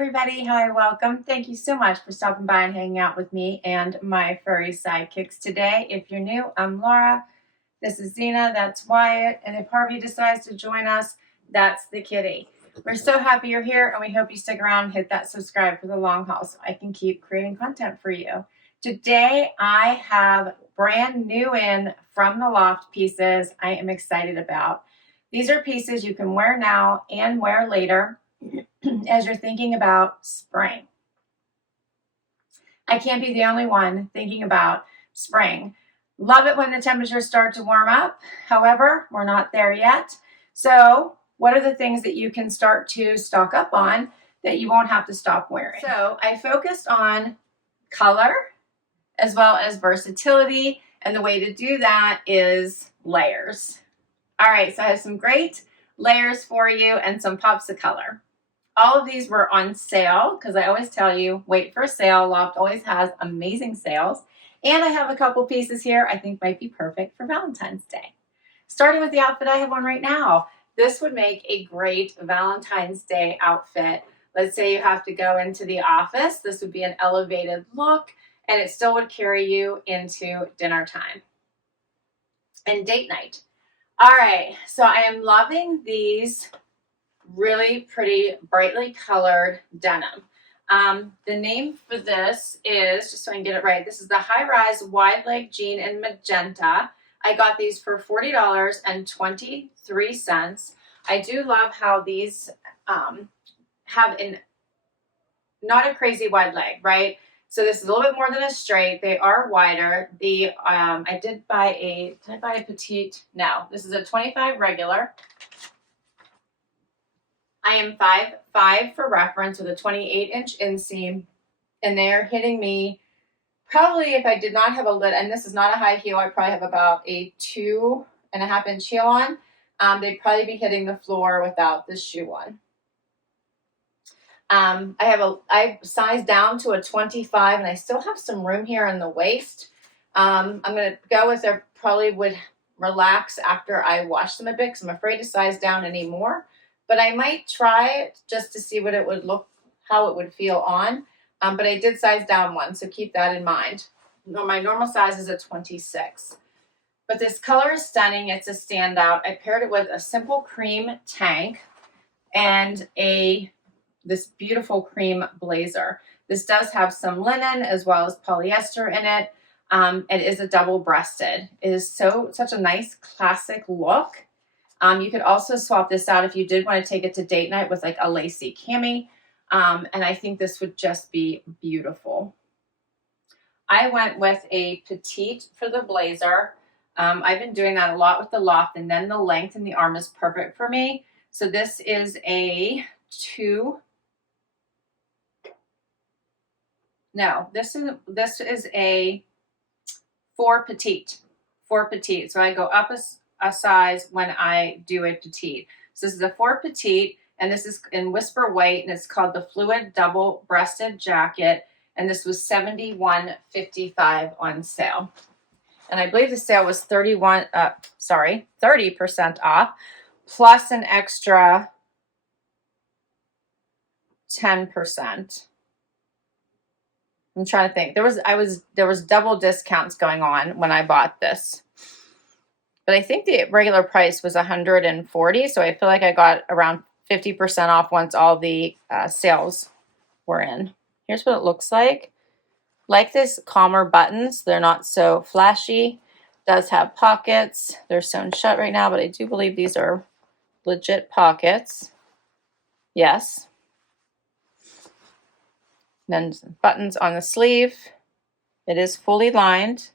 everybody, hi, welcome. Thank you so much for stopping by and hanging out with me and my furry sidekicks today. If you're new, I'm Laura, this is Zena, that's Wyatt, and if Harvey decides to join us, that's the kitty. We're so happy you're here and we hope you stick around and hit that subscribe for the long haul so I can keep creating content for you. Today I have brand new in from the Loft pieces I am excited about. These are pieces you can wear now and wear later as you're thinking about spring. I can't be the only one thinking about spring. Love it when the temperatures start to warm up. However, we're not there yet. So what are the things that you can start to stock up on that you won't have to stop wearing? So I focused on color as well as versatility, and the way to do that is layers. All right, so I have some great layers for you and some pops of color. All of these were on sale because I always tell you, wait for a sale. Loft always has amazing sales. And I have a couple pieces here I think might be perfect for Valentine's Day. Starting with the outfit I have on right now. This would make a great Valentine's Day outfit. Let's say you have to go into the office. This would be an elevated look and it still would carry you into dinner time and date night. All right, so I am loving these really pretty brightly colored denim. The name for this is, just so I can get it right, this is the high rise wide leg jean in magenta. I got these for $40.23. I do love how these have not a crazy wide leg, right? So this is a little bit more than a straight. They are wider. The I did buy a petite? No, this is a 25 regular. I am 5'5" for reference with a 28-inch inseam, and they are hitting me probably, if I did not have a lid, and this is not a high heel, I probably have about a 2.5-inch heel on. They'd probably be hitting the floor without this shoe on. I sized down to a 25, and I still have some room here in the waist. I'm going to go with I probably would relax after I wash them a bit because I'm afraid to size down anymore. But I might try it just to see what it would look, how it would feel on. But I did size down one, so keep that in mind. My normal size is a 26. But this color is stunning. It's a standout. I paired it with a simple cream tank and this beautiful cream blazer. This does have some linen as well as polyester in it. It is a double-breasted. It is such a nice classic look. You could also swap this out if you did want to take it to date night with like a lacy cami. And I think this would just be beautiful. I went with a petite for the blazer. I've been doing that a lot with the Loft, and then the length in the arm is perfect for me. So this is a this is a 4 petite. 4 petite. So I go up a size when I do a petite. So this is a 4 petite, and this is in Whisper White, and it's called the Fluid Double Breasted Jacket, and this was $71.55 on sale. And I believe the sale was 30% off, plus an extra 10%. I'm trying to think. There was double discounts going on when I bought this. But I think the regular price was $140, so I feel like I got around 50% off once all the sales were in. Here's what it looks like. Like this calmer buttons, they're not so flashy. Does have pockets. They're sewn shut right now, but I do believe these are legit pockets. Yes. Then buttons on the sleeve. It is fully lined.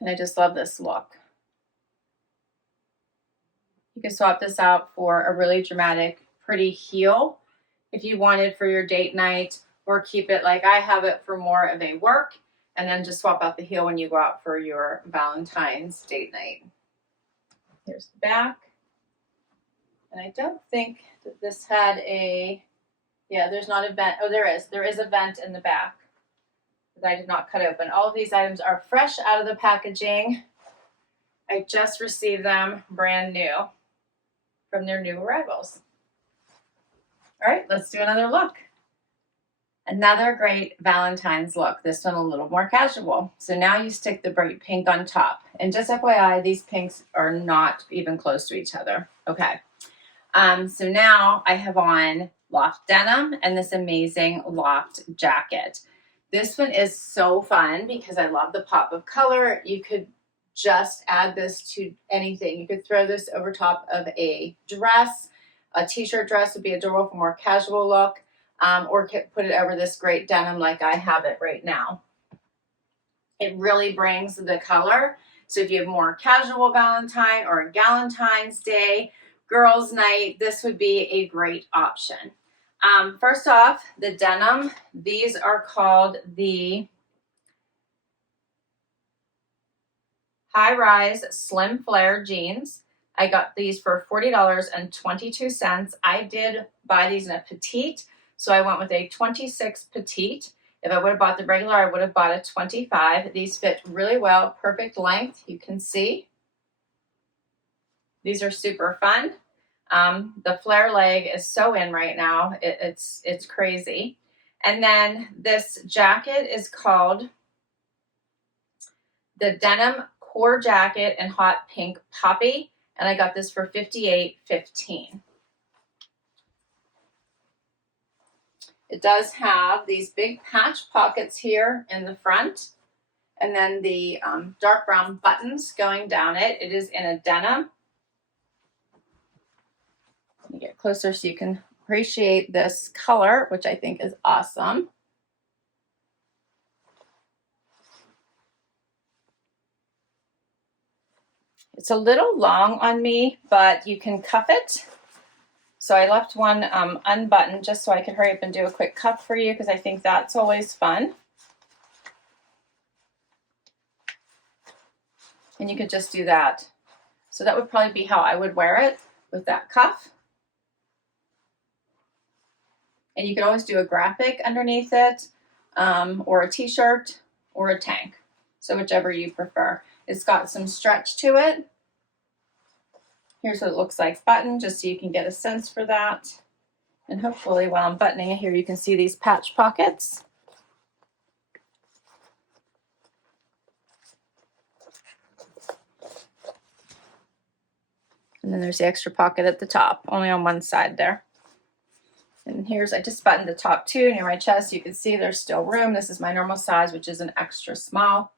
And I just love this look. You can swap this out for a really dramatic, pretty heel if you wanted for your date night, or keep it like I have it for more of a work, and then just swap out the heel when you go out for your Valentine's date night. Here's the back. And I don't think that this had there's not a vent. Oh, there is. There is a vent in the back that I did not cut open. All of these items are fresh out of the packaging. I just received them brand new. from their new arrivals. All right, let's do another look. Another great Valentine's look, this one a little more casual. So now you stick the bright pink on top. And just FYI, these pinks are not even close to each other. Okay. So now I have on Loft denim and this amazing Loft jacket. This one is so fun because I love the pop of color. You could just add this to anything. You could throw this over top of a dress. A t-shirt dress would be adorable for more casual look. Or put it over this great denim like I have it right now. It really brings the color. So if you have more casual Valentine or a Galentine's Day, girls' night, this would be a great option. First off, the denim, these are called the High Rise Slim Flare jeans. I got these for $40.22. I did buy these in a petite. So I went with a 26 petite. If I would have bought the regular, I would have bought a 25. These fit really well, perfect length, you can see. These are super fun. The flare leg is so in right now, it's crazy. And then this jacket is called the Denim Core Jacket in Hot Pink Poppy, and I got this for $58.15. It does have these big patch pockets here in the front, and then the dark brown buttons going down it. It is in a denim. Let me get closer so you can appreciate this color, which I think is awesome. It's a little long on me, but you can cuff it. So I left one unbuttoned just so I could hurry up and do a quick cuff for you because I think that's always fun. And you could just do that. So that would probably be how I would wear it, with that cuff. And you could always do a graphic underneath it, or a t-shirt or a tank. So whichever you prefer. It's got some stretch to it. Here's what it looks like buttoned, just so you can get a sense for that. And hopefully while I'm buttoning it here, you can see these patch pockets. And then there's the extra pocket at the top, only on one side there. And here's, I just buttoned the top too near my chest. You can see there's still room. This is my normal size, which is an extra small.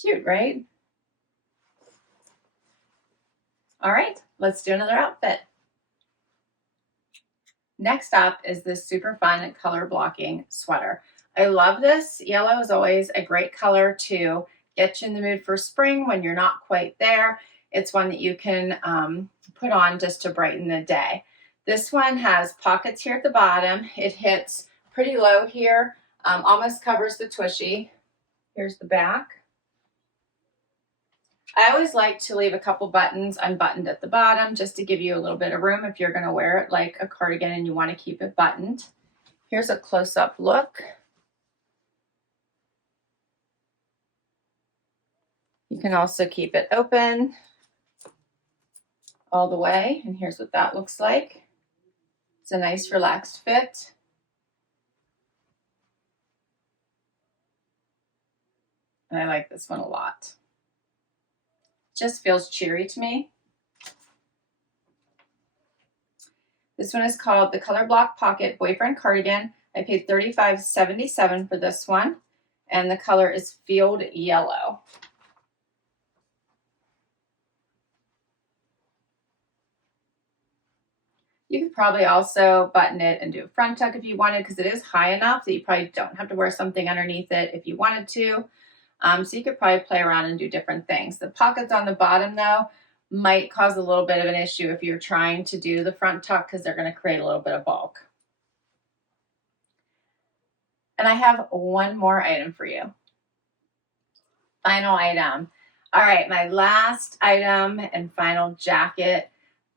Cute, right? All right, let's do another outfit. Next up is this super fun color blocking sweater. I love this. Yellow is always a great color to get you in the mood for spring when you're not quite there. It's one that you can put on just to brighten the day. This one has pockets here at the bottom. It hits pretty low here, almost covers the tushy. Here's the back. I always like to leave a couple buttons unbuttoned at the bottom just to give you a little bit of room if you're going to wear it like a cardigan and you want to keep it buttoned. Here's a close-up look. You can also keep it open all the way, and here's what that looks like. It's a nice relaxed fit. And I like this one a lot. Just feels cheery to me. This one is called the Color Block Pocket Boyfriend Cardigan. I paid $35.77 for this one, and the color is Field Yellow. You could probably also button it and do a front tuck if you wanted, because it is high enough that you probably don't have to wear something underneath it if you wanted to. So you could probably play around and do different things. The pockets on the bottom, though, might cause a little bit of an issue if you're trying to do the front tuck, because they're going to create a little bit of bulk. And I have one more item for you. Final item. All right, my last item and final jacket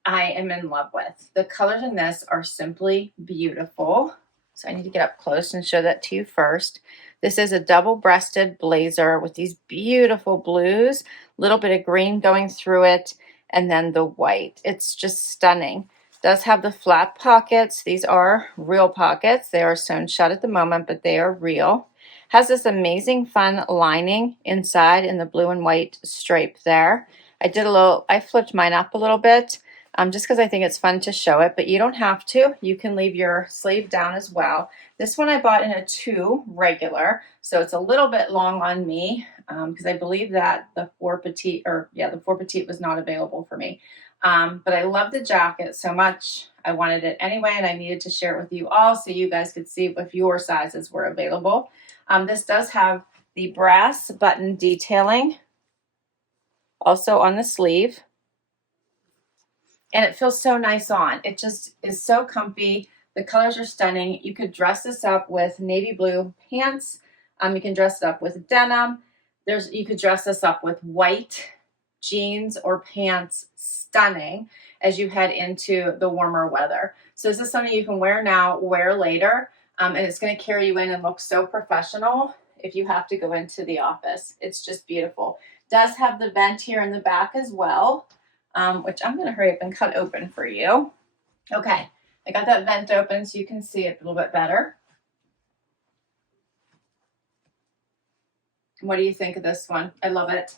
I am in love with. The colors in this are simply beautiful. So I need to get up close and show that to you first. This is a double-breasted blazer with these beautiful blues, a little bit of green going through it, and then the white. It's just stunning. It does have the flat pockets. These are real pockets. They are sewn shut at the moment, but they are real. Has this amazing fun lining inside in the blue and white stripe there. I flipped mine up a little bit just because I think it's fun to show it, but you don't have to. You can leave your sleeve down as well. This one I bought in a 2 regular, so it's a little bit long on me because I believe that the 4 petite, the 4 petite was not available for me. But I love the jacket so much. I wanted it anyway, and I needed to share it with you all so you guys could see if your sizes were available. This does have the brass button detailing also on the sleeve. And it feels so nice on. It just is so comfy. The colors are stunning. You could dress this up with navy blue pants. You can dress it up with denim. You could dress this up with white jeans or pants. Stunning as you head into the warmer weather. So this is something you can wear now, wear later, and it's going to carry you in and look so professional if you have to go into the office. It's just beautiful. It does have the vent here in the back as well. Which I'm going to hurry up and cut open for you. Okay, I got that vent open so you can see it a little bit better. What do you think of this one? I love it.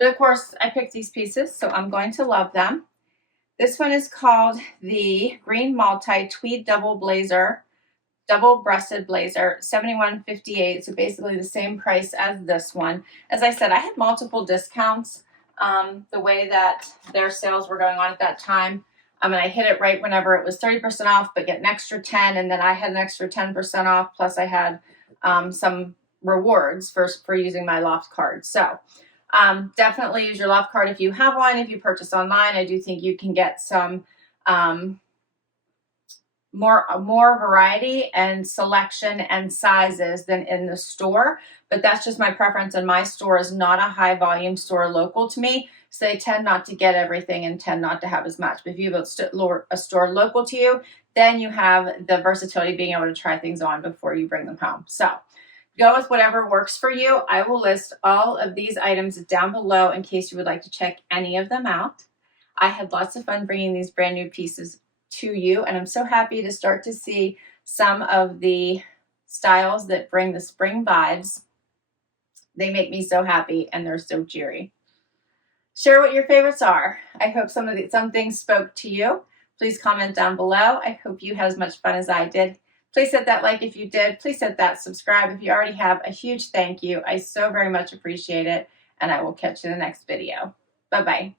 But of course, I picked these pieces, so I'm going to love them. This one is called the Green Multi Tweed Double-Breasted Blazer, $71.58, so basically the same price as this one. As I said, I had multiple discounts. The way that their sales were going on at that time. And I hit it right whenever it was 30% off, but get an extra 10, and then I had an extra 10% off, plus I had some rewards for using my Loft card. So definitely use your Loft card if you have one. If you purchase online, I do think you can get some more variety and selection and sizes than in the store, but that's just my preference, and my store is not a high volume store local to me, so they tend not to get everything and tend not to have as much. But if you have a store local to you, then you have the versatility of being able to try things on before you bring them home. So go with whatever works for you. I will list all of these items down below in case you would like to check any of them out. I had lots of fun bringing these brand new pieces to you, and I'm so happy to start to see some of the styles that bring the spring vibes. They make me so happy, and they're so cheery. Share what your favorites are. I hope some things spoke to you. Please comment down below. I hope you had as much fun as I did. Please hit that like if you did. Please hit that subscribe if you already have. A huge thank you. I so very much appreciate it, and I will catch you in the next video. Bye-bye.